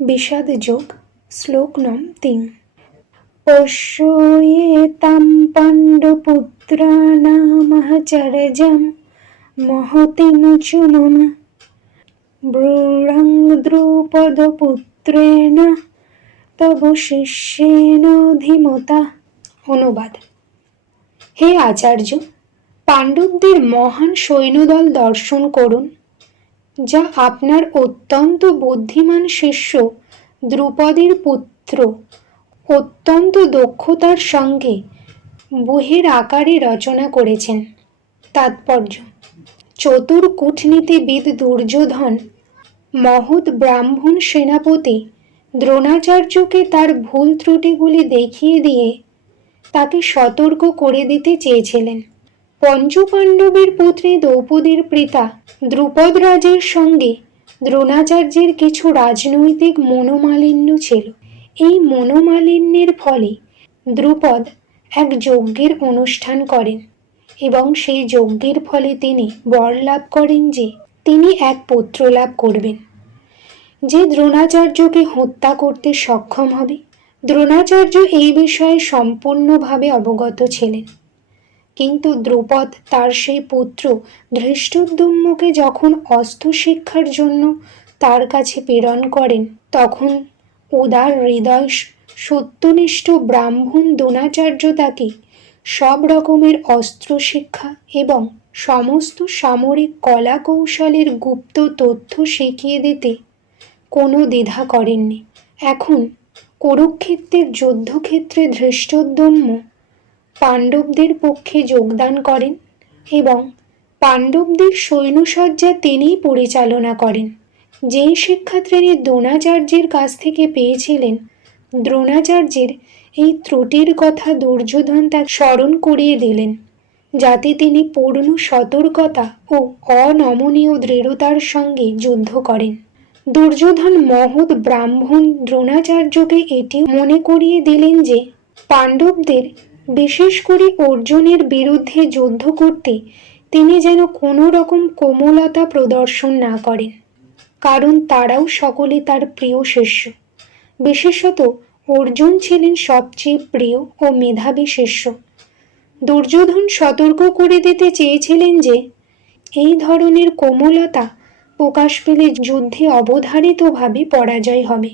বিষাদ যোগ শ্লোক নং 3। পশ্যেতাং পাণ্ডুপুত্রাণামহচর্যাং মহতীং চ মম ব্রূয়াং দ্রুপদপুত্রেণ তব শিষ্যেন ধীমতা। অনুবাদ: হে আচার্য, পাণ্ডবদের মহান সৈন্যদল দর্শন করুন, যা আপনার অত্যন্ত বুদ্ধিমান শিষ্য দ্রুপদের পুত্র অত্যন্ত দক্ষতার সঙ্গে বহির আকারে রচনা করেছেন। তাৎপর্য: চতুর কূটনীতিবিদ দুর্যোধন মহৎ ব্রাহ্মণ সেনাপতি দ্রোণাচার্যকে তার ভুল ত্রুটিগুলি দেখিয়ে দিয়ে তাকে সতর্ক করে দিতে চেয়েছিলেন। পঞ্চপাণ্ডবের পুত্রী দ্রৌপদীর পিতা দ্রুপদ রাজের সঙ্গে দ্রোণাচার্যের কিছু রাজনৈতিক মনোমালিন্য ছিল। এই মনোমালিন্যের ফলে দ্রুপদ এক যজ্ঞের অনুষ্ঠান করেন এবং সেই যজ্ঞের ফলে তিনি বর লাভ করেন যে তিনি এক পুত্র লাভ করবেন, যে দ্রোণাচার্যকে হত্যা করতে সক্ষম হবে। দ্রোণাচার্য এই বিষয়ে সম্পূর্ণভাবে অবগত ছিলেন, কিন্তু দ্রুপদ তার সেই পুত্র ধৃষ্টদ্যুম্নকে যখন অস্ত্র শিক্ষার জন্য তার কাছে প্রেরণ করেন, তখন উদার হৃদয় সত্যনিষ্ঠ ব্রাহ্মণ দ্রোণাচার্য তাকে সব রকমের অস্ত্র শিক্ষা এবং সমস্ত সামরিক কলা কৌশলের গুপ্ত তথ্য শিখিয়ে দিতে কোনো দ্বিধা করেননি। এখন কুরুক্ষেত্রের যুদ্ধক্ষেত্রে ধৃষ্টদ্যুম্ন পাণ্ডবদের পক্ষে যোগদান করেন এবং পাণ্ডবদের সৈন্যসজ্জা তিনিই পরিচালনা করেন। যেই শিক্ষা তিনি দ্রোণাচার্যের কাছ থেকে পেয়েছিলেন, দ্রোণাচার্যের এই ত্রুটির কথা দুর্যোধন তাকে স্মরণ করিয়ে দিলেন, যাতে তিনি পূর্ণ সতর্কতা ও অনমনীয় দৃঢ়তার সঙ্গে যুদ্ধ করেন। দুর্যোধন মহৎ ব্রাহ্মণ দ্রোণাচার্যকে এটি মনে করিয়ে দিলেন যে পাণ্ডবদের, বিশেষ করে অর্জুনের বিরুদ্ধে যুদ্ধ করতে তিনি যেন কোনো রকম কোমলতা প্রদর্শন না করেন, কারণ তারাও সকলে তার প্রিয় শিষ্য। বিশেষত অর্জুন ছিলেন সবচেয়ে প্রিয় ও মেধাবী শিষ্য। দুর্যোধন সতর্ক করে দিতে চেয়েছিলেন যে এই ধরনের কোমলতা প্রকাশ পেলে যুদ্ধে অবধারিতভাবে পরাজয় হবে।